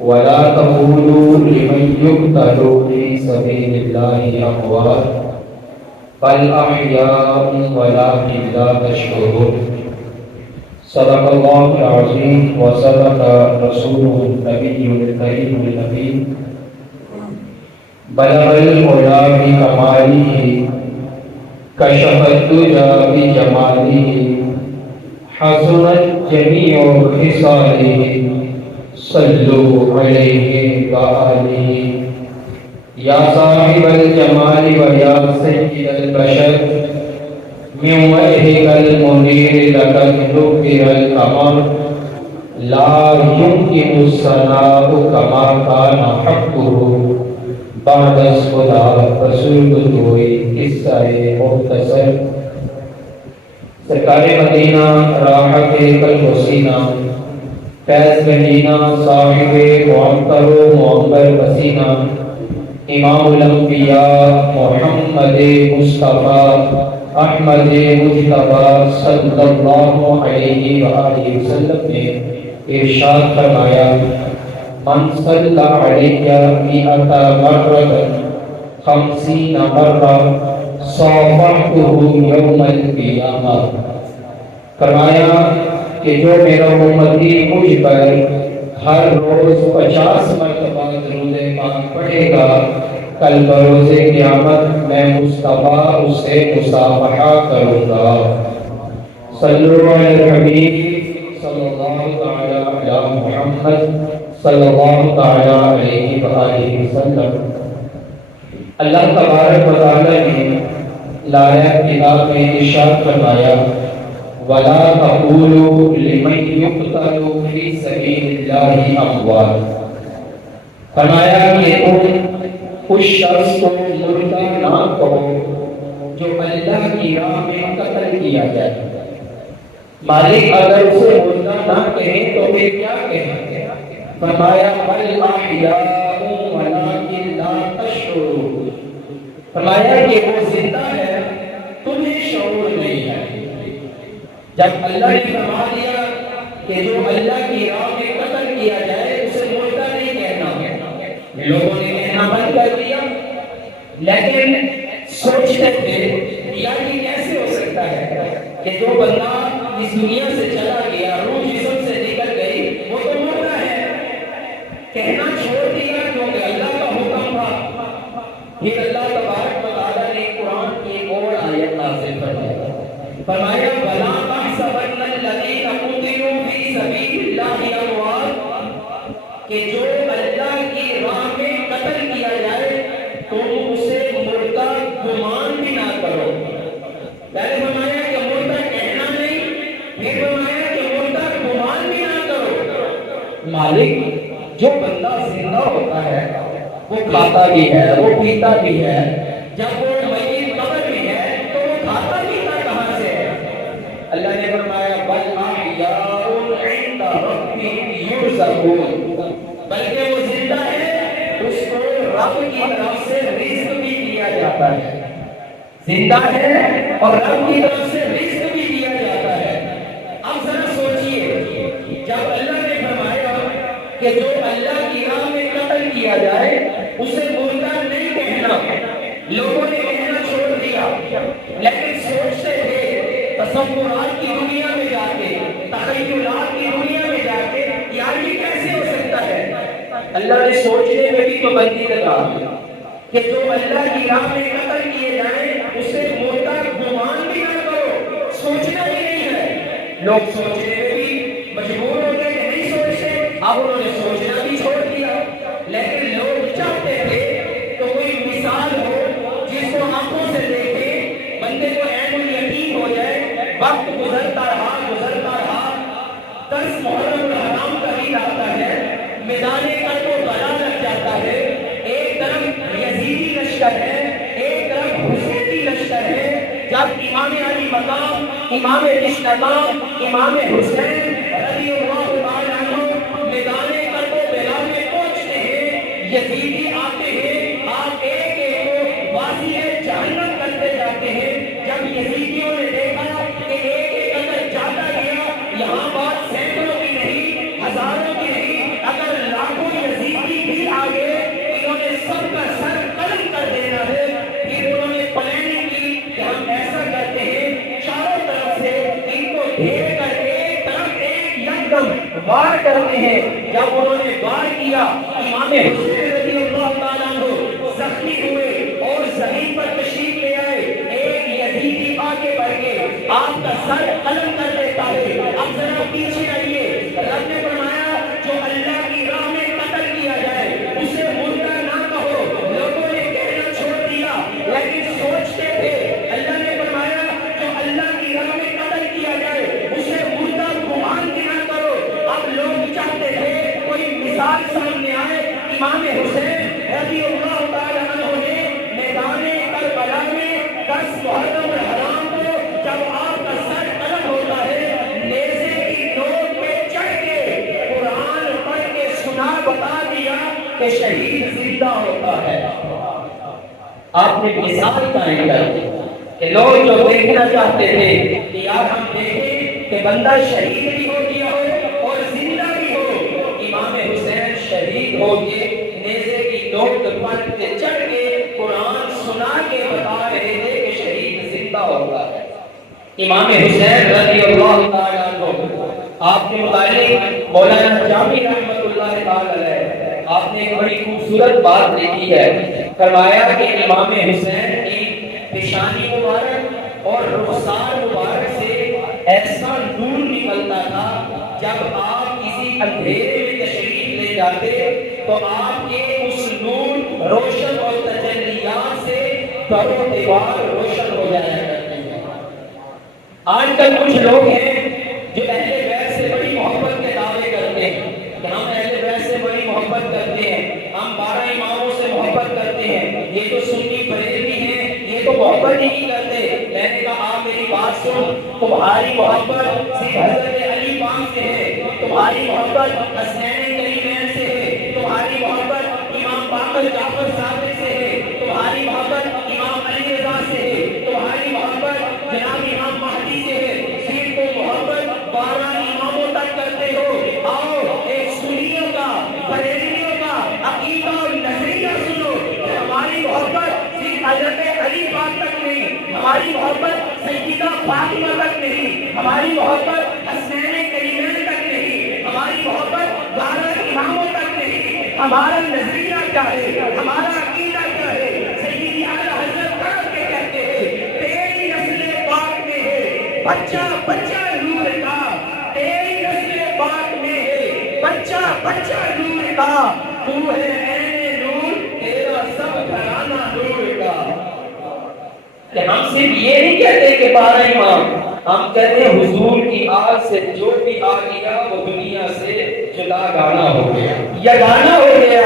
ولا تقولوا لمن يقتل في سبيل الله أموات بل أحياء ولكن لا تشعرون. صدق الله العظيم وصدق رسوله النبي الكريم الأمين. بلغ العلا بكماله كشف الدجى بجماله حسنت جميع خصاله صلوا علیہ وآلہ. یا صاحب الجمال و یا سید البشر من وجهك المنیر لقد ذکر القمر لا يمكن الثناء كما كان حقه بعد الصلاة فسلطوئی. قصہ مختصر. سرکار مدینہ راحت قلب و سینہ فیض گنجینہ صاحب معطر و معمر پسینہ امام الانبیاء محمد مصطفیٰ احمد مجتبیٰ صلی اللہ علیہ وآلہ وسلم نے ارشاد فرمایا: من صلی علیہ مئۃ مرۃ خمسین مرہ صافحتہ یوم القیامہ. فرمایا کہ جو میرا امتی مجھ پر ہر روز 50 مرتبہ درود پاک پڑھے گا، کل بروز قیامت میں مصطفیٰ اس سے مصافحہ کروں گا. صلو علی الحبیب صلی اللہ تعالی علی محمد صلی اللہ تعالی علیہ وآلہ وسلم. اللہ تبارک و تعالی نے لائحہ کتاب میں ارشاد فرمایا: وَلَا تَقُولُوا لِمَن يُقْتَلُ فِي سَبِيلِ اللَّهِ أَمْوَاتٌ. فرمایا کہ تم اس شخص کو مردہ نہ کہو جو اللہ کی راہ میں قتل کیا جائے. مالک اگر اسے مردہ نہ کہیں تو پھر کیا کہیں؟ فرمایا بل احیاء ولکن لا تشعرون. فرمایا کہ وہ زندہ ہے، تمہیں شعور نہیں ہے. جب اللہ نے فرما دیا کہ جو اللہ کی راہ میں قتل کیا جائے اسے مردہ نہیں کہنا، لوگوں نے کہنا بند کر دیا. لیکن سوچتے تھے یار یہ کیسے ہو سکتا ہے کہ جو بندہ اس دنیا سے چلا گیا، روح جسم سے نکل گئی، وہ تو مردہ ہے. کہنا چھوڑ دیا کیونکہ اللہ کا حکم تھا. پھر اللہ تبارک و تعالیٰ نے قرآن کی ایک اور آیت نازل فرمائی. فرمایا وَلَا تَحْسَبَنَّ الَّذِينَ قُتِلُوا فِي سَبِيلِ اللَّهِ أَمْوَاتٌ. کہ جو اللہ کی راہ میں قتل کیا جائے تم اسے مردہ گمان بھی نہ کرو. پہلے فرمایا کہ مردہ کہنا نہیں، پھر فرمایا کہ مردہ گمان بھی نہ کرو. مالک جو بندہ زندہ ہوتا ہے وہ کھاتا بھی ہے، وہ پیتا بھی ہے. جب وہ میت قبر میں ہے تو وہ کھاتا پیتا کہاں سے ہے؟ اللہ نے فرمایا بل احیاء عند ربهم یرزقون. بلکہ وہ زندہ ہے، اس کو رب کی طرف سے رزق بھی دیا جاتا ہے. زندہ ہے اور رب کی طرف سے رزق بھی دیا جاتا ہے. اب ذرا سوچئے، جب اللہ نے فرمایا کہ جو اللہ کی راہ میں قتل کیا جائے اسے مردہ نہیں کہنا، لوگوں نے کہنا چھوڑ دیا. لیکن سوچتے تھے تصورات کی دنیا میں جا کے، تخیلات کی دنیا میں جا کے، یار یہ کیسے ہو سکتا ہے؟ اللہ نے سوچنے میں بھی پابندی لگا کہ جو اللہ کی راہ میں قتل کیے جائیں اسے مردہ گمان بھی نہ کرو، سوچنا بھی نہیں ہے. لوگ سوچنے میں بھی مجبور ہو گئے کہ نہیں سوچتے، اب انہوں نے سوچنا بھی چھوڑ دیا. لیکن لوگ چاہتے تھے تو کوئی مثال ہو جس کو آنکھوں سے دیکھے، بندے کو عین الیقین ہو جائے. وقت گزرتا رہا، درس محرم الحرام کا عید آتا ہے، میدان قتل و بلا لگ جاتا ہے. ایک طرف یزیدی لشکر ہے، ایک طرف حسینی لشکر ہے. جب امام علی مقام، امام کشن مقام، امام حسین رضی اللہ تعالی عنہ میدان قتل و بلا میں پہنچتے ہیں، یزیدی آتے ہیں، آپ ایک ایک کو واضح جہنم کرتے جاتے ہیں. جب یزیدیوں نے دیکھا کہ ایک ایک اگر جاتا گیا، یہاں بات سینکڑوں کی نہیں، ہزاروں کی نہیں، اگر لاکھوں وار کرتے ہیں. جب انہوں نے وار کیا امام حسین رضی اللہ تعالیٰ عنہ زخمی ہوئے اور زمین پر تشریف لے آئے. ایک یزیدی آگے بڑھ کے آپ کا سر قلم کر دیتا ہے. اب ذرا پیچھے آئیے. رب نے فرمایا جو اللہ کی راہ میں قتل کیا جائے اسے مردہ نہ کہو. لوگوں نے کہنا چھوڑ دیا لیکن سوچتے تھے. اللہ نے فرمایا جو اللہ کی راہ میں قتل کیا جائے اسے مردہ گمان نہ کرو. اب لوگ چاہتے تھے کوئی مثال سامنے آئے. امام حسین رضی اللہ تعالیٰ عنہ نے میدان کربلا میں 10 محرم الحرام کو جب آپ کا سر قلم ہوتا ہے نیزے کی نوک پہ چڑھ کے قرآن پڑھ کے سنا بتا دیا کہ شہید زندہ ہوتا ہے. آپ نے مثال قائم کر دی کہ لوگ جو دیکھنا چاہتے تھے کہ یار ہم دیکھیں کہ بندہ شہید بھی ہو گیا ہو اور زندہ بھی ہو. امام حسین شہید ہو کے نیزے کی نوک پر سے چڑھ کے قرآن سنا کے بتا رہے تھے کہ شہید زندہ ہوتا ہے. امام حسین رضی اللہ تعالیٰ عنہ آپ کے متعلق مولانا جامی رحمۃ اللہ تعالی علیہ آپ نے ایک بڑی خوبصورت بات لکھی ہے. فرمایا کہ امام حسین کی پیشانی مبارک اور رخسار مبارک سے ایسا نور نکلتا تھا جب آپ کسی اندھیرے میں تشریف لے جاتے تو آپ کے اس نور روشن اور تجلیات سے در و دیوار روشن ہو جایا کرتے ہیں. آج کل کچھ لوگ ہیں جو اہل بیت سے بڑی محبت کے دعوے کرتے ہیں کہ ہم اہل بیت سے بڑی محبت کرتے ہیں, ہم 12 اماموں سے محبت کرتے ہیں. یہ تو سنی بریلوی ہیں, یہ تو محبت ہی نہیں کرتے. میں نے کہا آپ میری بات سن, تمہاری محبت صرف حضرت علی پاک سے ہے, تمہاری محبت حسین کریمین سے ہے, تمہاری محبت امام باقر جعفر صادق سے ہے, تمہاری محبت امام علی رضا سے ہے, تمہاری محبت جناب امام مہدی سے ہے. صرف تو محبت 12 اماموں تک کرتے ہو. آؤ ایک سنیوں کا بریلویوں کا عقیدہ اور نظریہ سنو. ہماری محبت صرف حضرت علی پاک تک نہیں, ہماری محبت سیدہ فاطمہ تک نہیں, ہماری محبت حسین کریمین تک نہیں, ہماری محبت 12 اماموں تک نہیں. ہمارا نظریہ کیا ہے, ہمارا عقیدہ کیا ہے؟ سیدی اعلیٰ حضرت آپ کے کہتے ہیں تیری نسل پاک میں ہے بچہ بچہ نور کا, تیری نسل پاک میں ہے بچہ بچہ نور کا, تو ہے عین نور تیرا سب گھرانہ نور کا. کہ ہم صرف یہ نہیں کہتے کہ 12 امام, ہم کہتے ہیں حضور کی آگ سے جو بھی آ گیا وہ دنیا سے جدا گانا ہو گیا, یا گانا ہو گیا.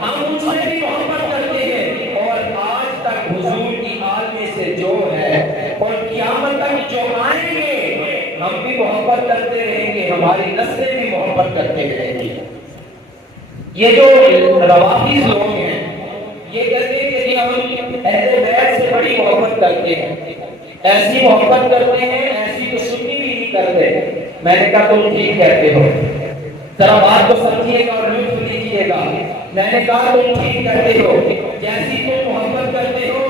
ہم ان سے بھی محبت کرتے ہیں اور آج تک حضور کی آگ میں سے جو ہے اور قیامت تک جو آئیں گے ہم بھی محبت کرتے رہیں گے, ہماری نسلیں بھی محبت کرتے رہیں گی. یہ جو روافض لوگ ہیں یہ کہتے ہیں کہ ہم اہل بیت سے بڑی محبت کرتے ہیں, ایسی محبت کرتے ہیں ایسی تو سنی بھی نہیں کرتے. میں نے کہا تم ٹھیک کہتے ہو, ذرا بات کو سمجھیے گا اور لطف لیجیے گا. میں نے کہا تم ٹھیک کرتے ہو, جیسی تم محبت کرتے ہو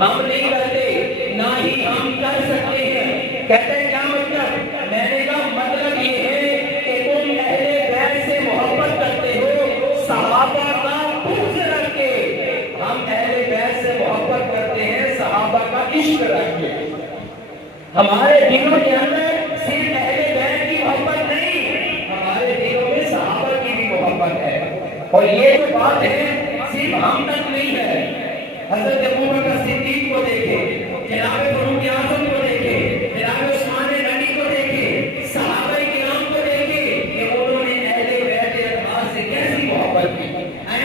ہم نہیں کرتے, نہ ہی ہم کر سکتے ہیں. کہتے ہیں کیا مطلب؟ میں نے کہا مطلب یہ ہے کہ تم اہل بیت سے محبت کرتے ہو صحابہ کا بغض رکھ کے, ہم اہل بیت سے محبت کرتے ہیں صحابہ کا عشق رکھ کے. ہمارے دلوں کے اندر صرف اہل بیت کی محبت نہیں, ہمارے دلوں میں صحابہ کی بھی محبت ہے. اور یہ جو بات ہے صرف ہم تک نہیں ہے. حضرت ابوبکر صدیق کو دیکھیں, جناب فاروق اعظم کو دیکھیں, جناب عثمان غنی کو دیکھیں, صحابہ کرام کو دیکھیں کہ انہوں نے اہل بیت اطہار سے کیسی محبت کی.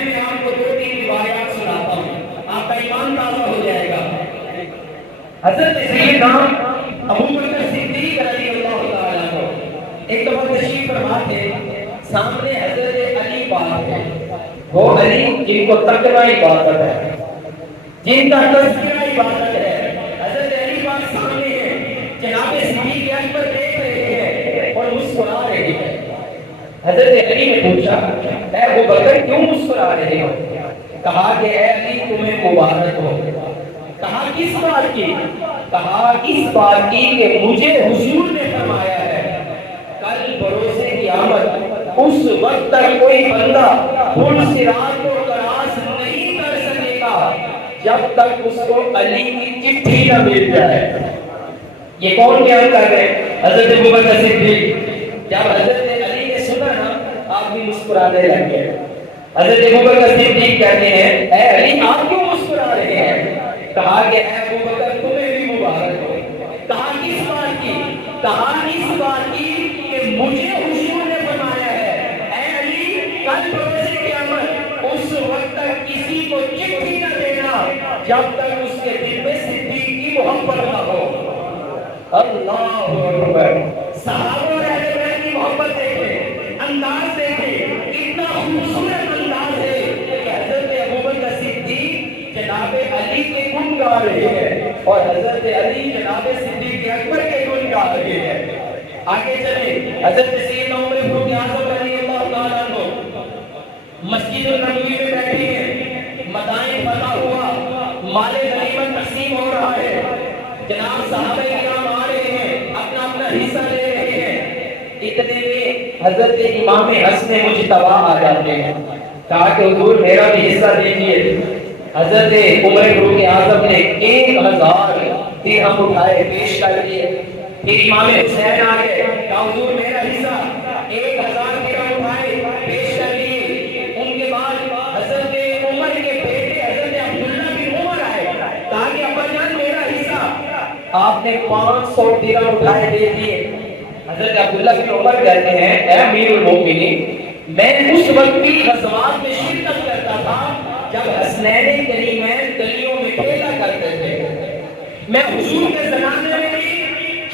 میں آپ کو 2-3 روایات سناتا ہوں, آپ کا ایمان تازہ ہو جائے گا. حضرت سیدنا ابوبکر صدیق رضی اللہ تعالیٰ عنہ ایک دفعہ تشریف فرما تھے, سامنے حضرت علی پاک ہے, وہ علی جن کو تقوی عبادت ہے, جن کا تذکرہ عبادت ہے. حضرت علی پاک سامنے ہے, جناب صدیق اکبر دیکھ رہے ہیں اور مسکرا رہے ہیں. حضرت علی نے پوچھا اے ابوبکر کیوں مسکرا رہے ہو؟ کہا کہ اے علی تمہیں مبارک ہو. کہا کس بات کی؟ کہا اس بات کی کہ مجھے حضور نے فرمایا ہے کل بروز قیامت اس وقت تک کوئی بندہ پل صراط کو کراس نہیں کر سکے گا جب تک اس کو علی کی چٹھی نہ مل جائے۔ یہ کون بیان کر رہے ہیں؟ حضرت ابوبکر صدیق۔ جب حضرت علی نے سنا نا آپ بھی مسکرانے لگ گئے۔ حضرت ابوبکر صدیق کہتے ہیں اے علی آپ کیوں مسکرا رہے ہیں؟ کہا کہ اے ابوبکر تمہیں بھی مبارک ہو۔ کہا کس بات کی؟ کہا اس بات کی کہ مجھے حضور نے فرمایا ہے اے علی کل بروز قیامت اس وقت تک کسی کو چٹھی نہ دینا جب تک اس کے دل میں صدیق کی محبت نہ ہو۔ اللہ اکبر۔ صحابہ اور اہل بیت کی محبت دیکھیں، انداز دیکھیں، اتنا خوبصورت انداز ہے کہ حضرت ابوبکر صدیق جناب علی کے گن گا رہے ہیں اور حضرت علی جناب صدیق اکبر کے گن گا رہے ہیں۔ آگے چلیں، حضرت سیدنا عمر فاروق اعظم رضی اللہ تعالیٰ عنہ مسجد النبوی میں بیٹھے ہیں، مدائن فتح ہوا، مال غنیمت تقسیم ہو رہا ہے، جناب صحابہ کرام آ رہے ہیں، اپنا اپنا حصہ لے رہے ہیں۔ اتنے میں حضرت امام حسن مجتبی آ جاتے ہیں، کہا کہ حضور میرا بھی حصہ دیجیے۔ حضرت عمر فاروق اعظم نے 1000 درہم اٹھائے پیش کر دیے۔ پھر امام حسین آ گئے، کہا حضور میرا حصہ 1000 درہم اٹھائے پیش کر دیے۔ ان کے بعد حضرت عمر کے بیٹے حضرت عبداللہ بن عمر آئے، کہا کہ ابا جان میرا حصہ، آپ نے 500 درہم اٹھائے دے دیے۔ حضرت عبداللہ بن عمر کہتے ہیں اے امیر المومنین میں اس وقت بھی غزوات میں شرکت کرتا تھا جب حسنین کریمین گلیوں میں کھیلا کرتے تھے، میں حضور کے زمانے میں بھی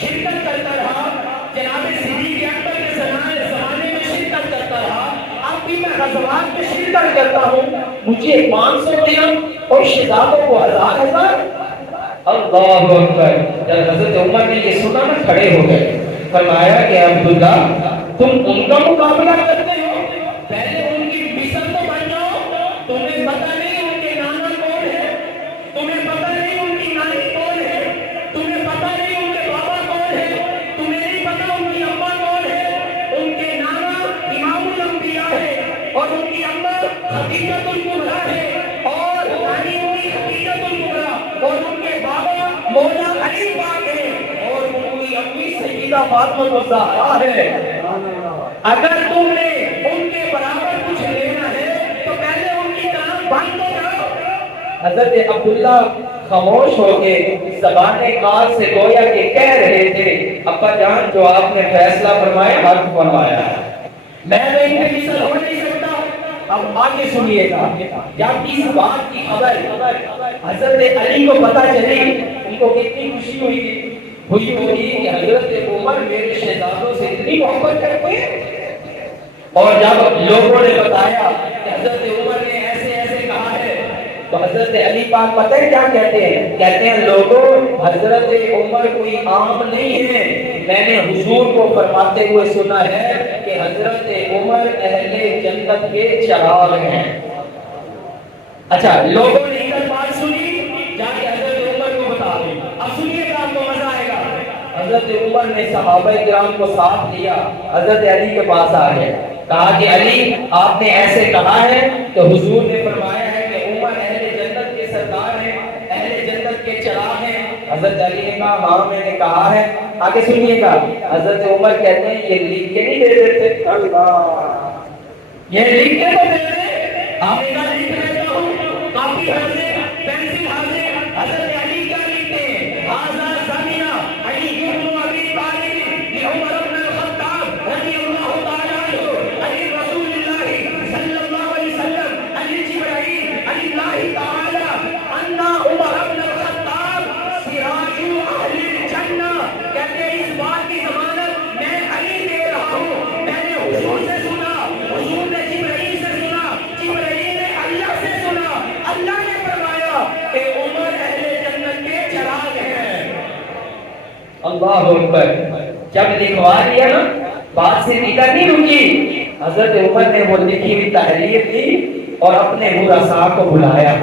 شرکت کرتا رہا، جناب صدیق اکبر کے زمانے میں شرکت کرتا رہا، اب بھی میں غزوات میں شرکت کرتا ہوں، مجھے 500 درہم اور شہزادوں کو 1000۔ اللہ اکبر۔ جب حضرت عمر نے یہ سنا نا کھڑے ہو گئے، فرمایا کہ عبداللہ تم ان کا مقابلہ کرتے ہو، پہلے ان کی مثل تو بن جاؤ۔ تمہیں پتہ نہیں ان کے نانا کون ہے، تمہیں پتہ نہیں ان کی نانی کون ہے، تمہیں پتہ نہیں ان کے بابا کون ہے، تمہیں نہیں پتہ ان کی اماں کون ہے۔ ان کے نانا امام الانبیاء ہے اور ان کی اماں خدیجہ الکبریٰ ہے اور نانی ان کی خدیجہ الکبریٰ اور ان کے بابا مولا علی پاک ہے اور ان کی امی سیدہ فاطمہ الزہرا ہے۔ اگر تم نے ان کے برابر کچھ لینا ہے تو پہلے ان کی طرف بند ہو جاؤ۔ حضرت عبداللہ خاموش ہو کے زبان کال سے گویا کہ کہہ رہے تھے ابا جان جو آپ نے فیصلہ فرمایا حق فرمایا ہے، میں ان کے مثل ہو نہیں سکتا۔ اب آگے سنیے گا، جب اس بات کی خبر حضرت علی کو پتہ چلی ان کو کتنی خوشی ہوئی ہوگی کہ حضرت عمر میرے شہزادوں سے اتنی محبت کرتے ہیں۔ اور جب لوگوں نے بتایا کہ حضرت عمر نے ایسے ایسے کہا ہے تو حضرت علی پاک پتہ ہے کیا کہتے ہیں؟ کہتے ہیں لوگوں حضرت عمر کوئی عام نہیں ہے، میں نے حضور کو فرماتے ہوئے سنا ہے کہ حضرت عمر اہل جنت کے چراغ ہیں۔ اچھا لوگوں نے یہ بات سنی، جا کے حضرت عمر کو بتا دیں۔ اب سنیے گا آپ کو مزہ آئے گا۔ حضرت عمر نے صحابہ کرام کو ساتھ لیا، حضرت علی کے پاس آ گئے، کہا کہ علی آپ نے ایسے کہا ہے تو حضور نے فرمایا ہے کہ عمر اہل جنت کے سردار ہیں، اہل جنت کے چراغ ہیں۔ حضرت علی نے کہا ہاں میں نے کہا ہے۔ آگے سنیے گا، حضرت عمر کہتے ہیں یہ لکھ کے نہیں دے دیتے، یہ لکھ کے تو دے دے، آپ نے کہا لکھ دیتا ہوں، کاپی حاضر، پینسل حاضر۔ حضرت علی کیا لکھتے ہیں؟ آزاد سامعہ علی ابن ابی طالب لعمر بن الخطاب رضی اللہ تعالی عنہ علی رسول اللہ صلی اللہ علیہ وسلم علی جبرائیل علی اللہ تعالی ان عمر بن الخطاب سراج اہل الجنہ۔ کہتے ہیں اس بات کی ضمانت میں علی دے رہا ہوں، میں نے حضور سے سنا، حضور نے جبرائیل سے سنا، جبرائیل نے اللہ سے سنا، اللہ نے فرمایا کہ عمر اہل جنت کے چراغ ہیں۔ اللہ اکبر۔ جب لکھوا دیا نا بات سے نکل نہیں رکی، حضرت عمر نے وہ لکھی ہوئی تحریر دی اور اپنے مراسا کو بلایا،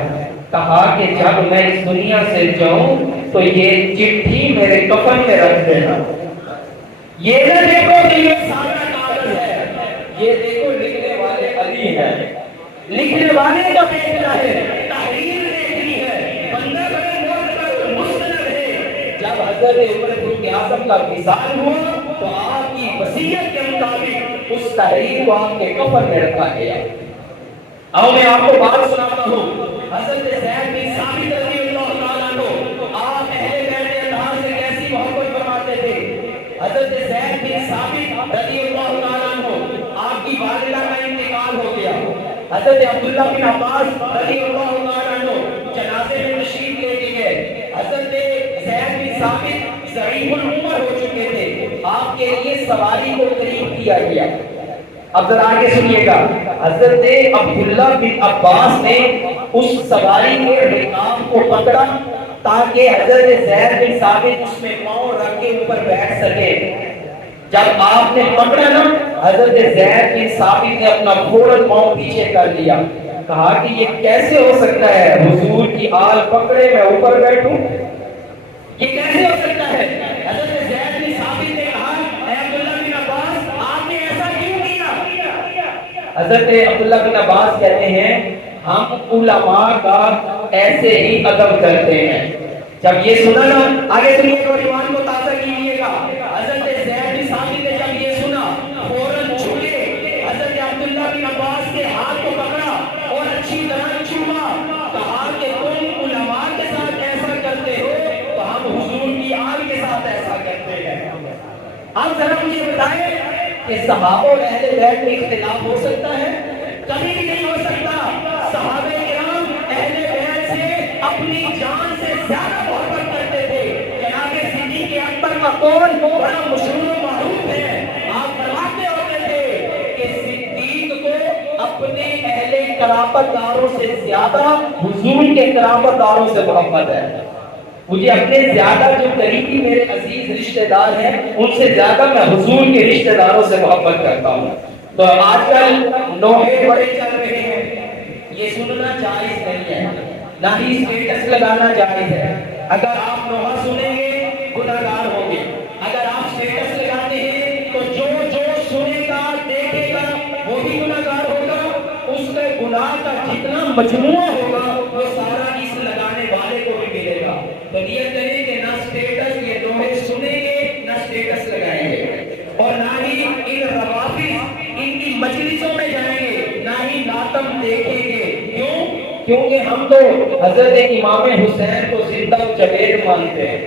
کہا کہ جب میں اس دنیا سے جاؤں تو یہ چٹھی میرے کفن میں رکھ دینا، یہ نہ دیکھو کہ یہ سادہ کاغذ ہے، یہ دیکھو لکھنے والے علی ہیں، لکھنے والے کا بیٹا ہے، تحریر لکھنی ہے، بندہ بڑے معتبر مستند ہے۔ جب حضرت عمر فاروق اعظم کا وصال ہوا تو آپ کی وصیت کے مطابق اس تحریر کو آپ کے کفن میں رکھا گیا۔ اب میں آپ کو بات سناتا ہوں، حضرت زید بن ثابت رضی اللہ تعالیٰ عنہ آپ اہل بیت اطہار سے کیسی محبت فرماتے تھے۔ حضرت زید بن ثابت رضی اللہ تعالیٰ عنہ آپ کی والدہ کا انتقال ہو گیا، حضرت عبداللہ بن عباس رضی اللہ تعالیٰ عنہ جنازے میں تشریف لے کے گئے۔ حضرت زید بن ثابت ضعیف العمر ہو چکے تھے، آپ کے لیے سواری کو قریب کیا گیا۔ اب ذرا آگے سنیے گا، حضرت عبداللہ بن عباس نے اس سواری کے رکاب کو پکڑا تاکہ حضرت زید بن ثابت اس میں پاؤں رکھ کے اوپر بیٹھ سکے۔ جب آپ نے پکڑا نا، حضرت زید بن ثابت نے اپنا فوراً پاؤں پیچھے کر لیا، کہا کہ یہ کیسے ہو سکتا ہے، حضور کی آل پکڑے میں اوپر بیٹھوں، یہ کیسے ہو سکتا ہے؟ حضرت زید بن ثابت نے کہا، اے عبداللہ بن عباس، آپ نے ایسا کیوں کیا؟ حضرت عبداللہ بن عباس کہتے ہیں ہم علماء کا ایسے ہی ادب کرتے ہیں۔ جب یہ سنا نا، آگے سنیے گا، ایمان کو تازہ کیجیے گا، حضرت زید بن ثابت نے جب یہ سنا فوراً جھکے، حضرت عبداللہ بن عباس کے ہاتھ کو پکڑا اور اچھی طرح چوما، کہا کہ تم علماء کے ساتھ ایسا کرتے ہو تو ہم حضور کی آل کے ساتھ ایسا کرتے ہیں۔ آپ ذرا مجھے بتائیں کہ صحابہ اور اہل بیت میں اختلاف ہو سکتا ہے؟ کبھی بھی نہیں ہو سکتا۔ صحابہ کرام اہل بیت سے اپنی جان سے زیادہ محبت کرتے تھے۔ جناب صدیق اکبر کا قول بڑا مشہور و معروف ہے، آپ فرماتے ہوتے تھے کہ صدیق کو اپنے اہل قرابت داروں سے زیادہ حضور کے قرابت داروں سے محبت ہے۔ مجھے اپنے زیادہ جو قریبی میرے عزیز رشتہ دار ہیں ان سے زیادہ میں حضور کے رشتہ داروں سے محبت کرتا ہوں۔ تو آج کل نوحے بڑے چل رہے ہیں، یہ سننا جائز نہیں ہے، نہ ہی اسٹیٹس لگانا جائز ہے۔ اگر آپ نوحہ سنیں گے گناہگار ہوں گے، اگر آپ اسٹیٹس لگاتے ہیں تو جو سنے گا دیکھے گا وہ بھی گناہگار ہوگا، اس کے گناہ کا جتنا مجموعہ ہوگا وہ سارا اس لگانے والے کو بھی ملے گا۔ تو نیت کریں کہ نہ اسٹیٹس یہ نوحے سنیں گے نہ اسٹیٹس لگائیں گے، اور نہ ہی ان روافض ان کی مجلسوں میں جائیں گے، نہ ہی ماتم دیکھیں گے۔ کیوں؟ کیونکہ ہم تو حضرت امام حسین کو زندہ و جاوید مانتے ہیں،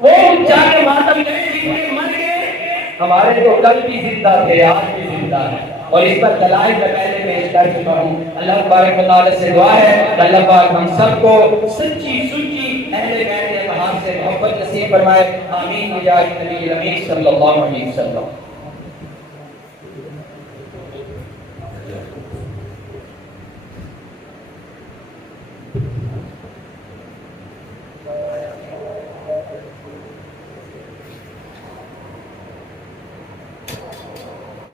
وہ جا کے ماتم گئے جتنے مر گئے، ہمارے تو کل بھی زندہ تھے آج بھی زندہ ہے، اور اس پر دلائل میں پہلے پیش کر چکا ہوں۔ اللہ تبارک و تعالی سے دعا ہے اللہ پاک ہم سب کو سچی اہل بیت اطہار سے محبت نصیب فرمائے، آمین بجاہ نبی الامین صلی اللہ علیہ وسلم۔